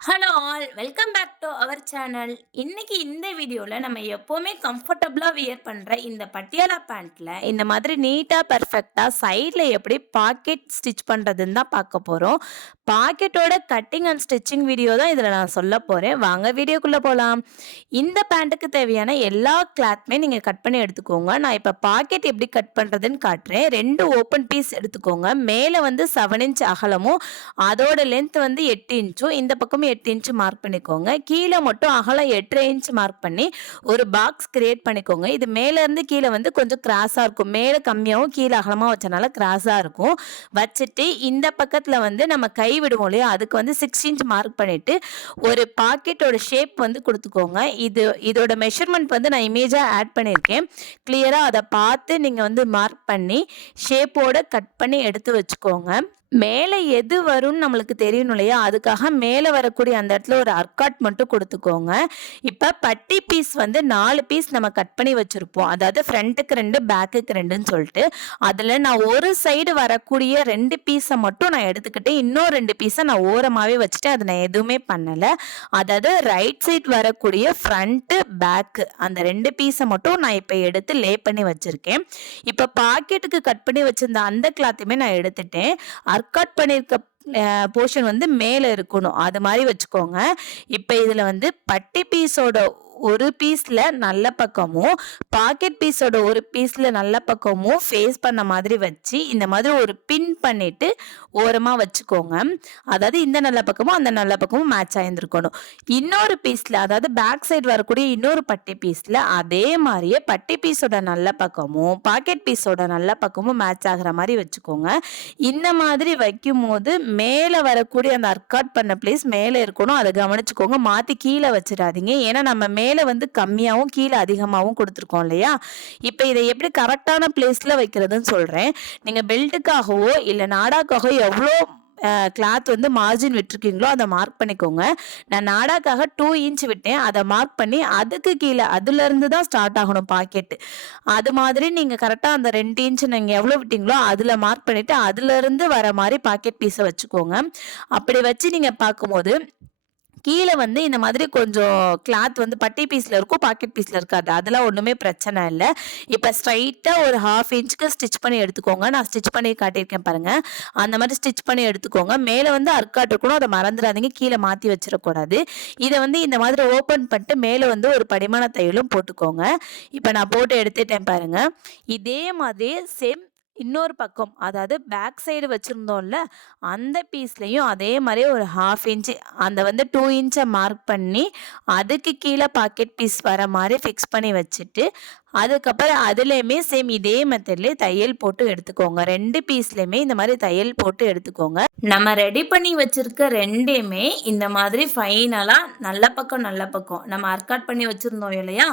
Hello all welcome back to our channel. இன்னைக்கு இந்த வீடியோவில் நம்ம எப்போவுமே கம்ஃபர்டபுளாக வியர் பண்ணுற இந்த பட்டியாலா பேண்ட்டில் இந்த மாதிரி நீட்டாக பர்ஃபெக்டாக சைடில் எப்படி பாக்கெட் ஸ்டிச் பண்ணுறதுன்னு தான் பார்க்க போகிறோம். பாக்கெட்டோட கட்டிங் அண்ட் ஸ்டிச்சிங் வீடியோ தான் இதில் நான் சொல்ல போகிறேன். வாங்க வீடியோக்குள்ளே போகலாம். இந்த பேண்ட்டுக்கு தேவையான எல்லா கிளாத்துமே நீங்கள் கட் பண்ணி எடுத்துக்கோங்க. நான் இப்போ பாக்கெட் எப்படி கட் பண்ணுறதுன்னு காட்டுறேன். 2 ஓப்பன் பீஸ் எடுத்துக்கோங்க. மேலே வந்து 7 இன்ச் அகலமும் அதோட லென்த் வந்து 8 இன்ச்சும், இந்த பக்கமும் 8 இன்ச் மார்க் பண்ணிக்கோங்க. கீழே மட்டும் அகலம் 8.5 இன்ச் மார்க் பண்ணி ஒரு பாக்ஸ் கிரியேட் பண்ணிக்கோங்க. இது மேலேருந்து கீழே வந்து கொஞ்சம் கிராஸாக இருக்கும். மேலே கம்மியாகவும் கீழே அகலமாக வச்சனால கிராஸாக இருக்கும். வச்சுட்டு இந்த பக்கத்தில் வந்து நம்ம கை விடுவோம் இல்லையா, அதுக்கு வந்து 6 இன்ச் மார்க் பண்ணிவிட்டு ஒரு பாக்கெட்டோட ஷேப் வந்து கொடுத்துக்கோங்க. இதோட மெஷர்மெண்ட் வந்து நான் இமேஜாக ஆட் பண்ணியிருக்கேன். கிளியராக அதை பார்த்து நீங்கள் வந்து மார்க் பண்ணி ஷேப்போட கட் பண்ணி எடுத்து வச்சுக்கோங்க. மேலே எது வரும்னு நம்மளுக்கு தெரியணும் இல்லையா, அதுக்காக மேலே வரக்கூடிய அந்த இடத்துல ஒரு அர்க்காட் மட்டும் கொடுத்துக்கோங்க. இப்போ பட்டி பீஸ் வந்து 4 பீஸ் நம்ம கட் பண்ணி வச்சுருப்போம். அதாவது ஃப்ரண்ட்டுக்கு 2 பேக்குக்கு 2ன்னு சொல்லிட்டு அதில் நான் ஒரு சைடு வரக்கூடிய 2 பீஸை மட்டும் நான் எடுத்துக்கிட்டேன். இன்னும் 2 பீஸை நான் ஓரமாகவே வச்சுட்டேன். அதை நான் எதுவுமே பண்ணலை. அதாவது ரைட் சைட் வரக்கூடிய ஃப்ரண்ட்டு பேக்கு அந்த 2 பீஸை மட்டும் நான் இப்போ எடுத்து லே பண்ணி வச்சுருக்கேன். இப்போ பாக்கெட்டுக்கு கட் பண்ணி வச்சுருந்த அந்த கிளாத்தையுமே நான் எடுத்துட்டேன். அர்க்காட் பண்ணியிருக்க போர்ஷன் வந்து மேலே இருக்கணும். அது மாதிரி வச்சுக்கோங்க. இப்போ இதில் வந்து பட்டி பீஸோட ஒரு பீஸில் நல்ல பக்கமும் பாக்கெட் பீஸோட ஒரு பீஸில் நல்ல பக்கமும் ஃபேஸ் பண்ண மாதிரி வச்சு இந்த மாதிரி ஒரு பின் பண்ணிட்டு ஓரமாக வச்சுக்கோங்க. அதாவது இந்த நல்ல பக்கமும் அந்த நல்ல பக்கமும் மேட்ச் ஆகியிருக்கணும். இன்னொரு பீஸில் அதாவது பேக் சைடு வரக்கூடிய இன்னொரு பட்டி பீஸில் அதே மாதிரியே பட்டி பீஸோட நல்ல பக்கமும் பாக்கெட் பீஸோட நல்ல பக்கமும் மேட்ச் ஆகிற மாதிரி வச்சுக்கோங்க. இந்த மாதிரி வைக்கும் போது மேலே வரக்கூடிய அந்த அர்க்காட் பண்ண பிளேஸ் மேலே இருக்கணும். அதை கவனிச்சுக்கோங்க. மாற்றி கீழே வச்சிடாதீங்க. ஏன்னா நம்ம மேலே வந்து கம்மியாகவும் கீழே அதிகமாகவும் கொடுத்துருக்கோம் இல்லையா. இப்போ இதை எப்படி கரெக்டான பிளேஸில் வைக்கிறதுன்னு சொல்கிறேன். நீங்கள் பெல்ட்டுக்காகவோ இல்லை நாடாக்காகவோ எவ்வளோ கிளாத் வந்து மார்ஜின் விட்டுருக்கீங்களோ அதை மார்க் பண்ணிக்கோங்க. நான் நாடாக்காக 2 இன்ச் விட்டேன். அதை மார்க் பண்ணி அதுக்கு கீழே அதுலேருந்து தான் ஸ்டார்ட் ஆகணும் பாக்கெட்டு. அது மாதிரி நீங்கள் கரெக்டாக அந்த 2 இன்ச் நீங்கள் எவ்வளோ விட்டீங்களோ அதில் மார்க் பண்ணிவிட்டு அதுலேருந்து வர மாதிரி பாக்கெட் பீஸை வச்சுக்கோங்க. அப்படி வச்சு நீங்கள் பார்க்கும்போது கீழே வந்து இந்த மாதிரி கொஞ்சம் கிளாத் வந்து பட்டி பீஸில் இருக்கும், பாக்கெட் பீஸில் இருக்காது. அதெல்லாம் ஒன்றுமே பிரச்சனை இல்லை. இப்போ ஸ்ட்ரைட்டாக ஒரு 1/2 இன்ச்சுக்கு ஸ்டிச் பண்ணி எடுத்துக்கோங்க. நான் ஸ்டிச் பண்ணி காட்டியிருக்கேன் பாருங்கள். அந்த மாதிரி ஸ்டிச் பண்ணி எடுத்துக்கோங்க. மேலே வந்து அர்க்காட் இருக்கணும், அதை மறந்துடாதீங்க. கீழே மாற்றி வச்சிடக்கூடாது. இதை வந்து இந்த மாதிரி ஓப்பன் பண்ணிட்டு மேலே வந்து ஒரு படிமான தையலும் போட்டுக்கோங்க. இப்போ நான் போட்டு எடுத்துட்டேன் பாருங்கள். இதே மாதிரி சேம் இன்னொரு பக்கம் அதாவது பேக் சைடு வச்சுருந்தோம்ல அந்த பீஸ்லையும் அதே மாதிரி ஒரு 1/2 இன்ச்சு அந்த வந்து 2 இன்ச்சை மார்க் பண்ணி அதுக்கு கீழே பாக்கெட் பீஸ் வர மாதிரி ஃபிக்ஸ் பண்ணி வச்சுட்டு அதுக்கப்புறம் அதுலேயுமே சேம் இதே மெத்தட்லேயே தையல் போட்டு எடுத்துக்கோங்க. 2 பீஸ்லையுமே இந்த மாதிரி தையல் போட்டு எடுத்துக்கோங்க. நம்ம ரெடி பண்ணி வச்சிருக்க ரெண்டையுமே இந்த மாதிரி ஃபைனலாக நல்ல பக்கம் நல்ல பக்கம் நம்ம அர்க்காட் பண்ணி வச்சுருந்தோம் இல்லையா,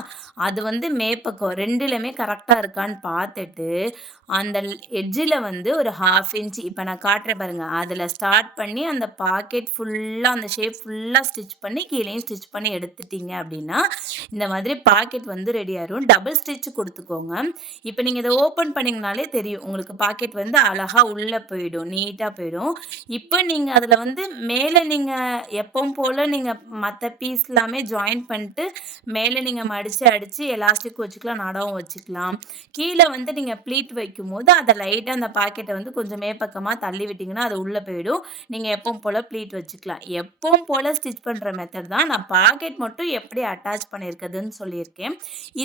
அது வந்து மேப்பக்கம் 2லையுமே கரெக்டாக இருக்கான்னு பார்த்துட்டு அந்த எட்ஜில் வந்து ஒரு 1/2 இன்ச் இப்போ நான் காட்டுறேன் பாருங்கள், அதில் ஸ்டார்ட் பண்ணி அந்த பாக்கெட் ஃபுல்லாக அந்த ஷேப் ஃபுல்லாக ஸ்டிச் பண்ணி கீழேயும் ஸ்டிச் பண்ணி எடுத்துட்டீங்க அப்படின்னா இந்த மாதிரி பாக்கெட் வந்து ரெடி ஆயிரும். டபுள் ஸ்டிச் கொடுத்துக்கோங்க. இப்போ நீங்கள் இதை ஓப்பன் பண்ணிங்கனாலே தெரியும் உங்களுக்கு பாக்கெட் வந்து அழகாக உள்ளே போயிடும், நீட்டாக போயிடும். இப்போ நீங்கள் அதில் வந்து மேலே நீங்கள் எப்பவும் போல் நீங்கள் மற்ற பீஸ் எல்லாமே ஜாயின் பண்ணிட்டு மேலே நீங்கள் மடித்து அடித்து எலாஸ்டிக் வச்சுக்கலாம், நாடாவும் வச்சுக்கலாம். கீழே வந்து நீங்கள் ப்ளீட் வைக்கும்போது அதை லைட்டாக அந்த பாக்கெட்டை வந்து கொஞ்சம் மேற்பக்கமாக தள்ளி விட்டிங்கன்னா அது உள்ளே போயிடும். நீங்கள் எப்பவும் போல் ப்ளீட் வச்சுக்கலாம். எப்பவும் போல் ஸ்டிச் பண்ணுற மெத்தட் தான். நான் பாக்கெட் மட்டும் எப்படி அட்டாச் பண்ணியிருக்குதுன்னு சொல்லியிருக்கேன்.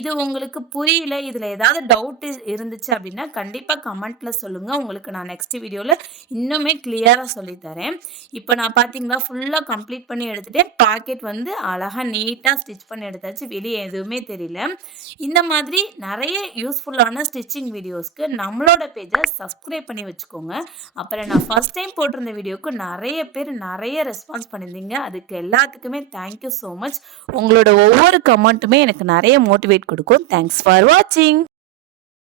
இது உங்களுக்கு புரியல, இதில் ஏதாவது டவுட் இருந்துச்சு அப்படின்னா கண்டிப்பாக கமெண்ட்டில் சொல்லுங்கள். உங்களுக்கு நான் நெக்ஸ்ட் வீடியோவில் இன்னுமே கிளியராக சொல்லித்தரேன். இப்போ நான் பார்த்தீங்களா ஃபுல்லாக கம்ப்ளீட் பண்ணி எடுத்துகிட்டேன். பாக்கெட் வந்து அழகாக நீட்டாக ஸ்டிச் பண்ணி எடுத்தாச்சு. வெளியே எதுவுமே தெரியல. இந்த மாதிரி நிறைய யூஸ்ஃபுல்லான ஸ்டிச்சிங் வீடியோஸ்க்கு நம்மளோட பேஜை சப்ஸ்கிரைப் பண்ணி வச்சுக்கோங்க. அப்புறம் நான் ஃபர்ஸ்ட் டைம் போட்டிருந்த வீடியோக்கு நிறைய பேர் நிறைய ரெஸ்பான்ஸ் பண்ணியிருந்தீங்க. அதுக்கு எல்லாத்துக்குமே தேங்க்யூ ஸோ மச். உங்களோட ஒவ்வொரு கமெண்ட்டுமே எனக்கு நிறைய மோட்டிவேட் கொடுக்கும். தேங்க்ஸ் ஃபார் வாட்சிங்.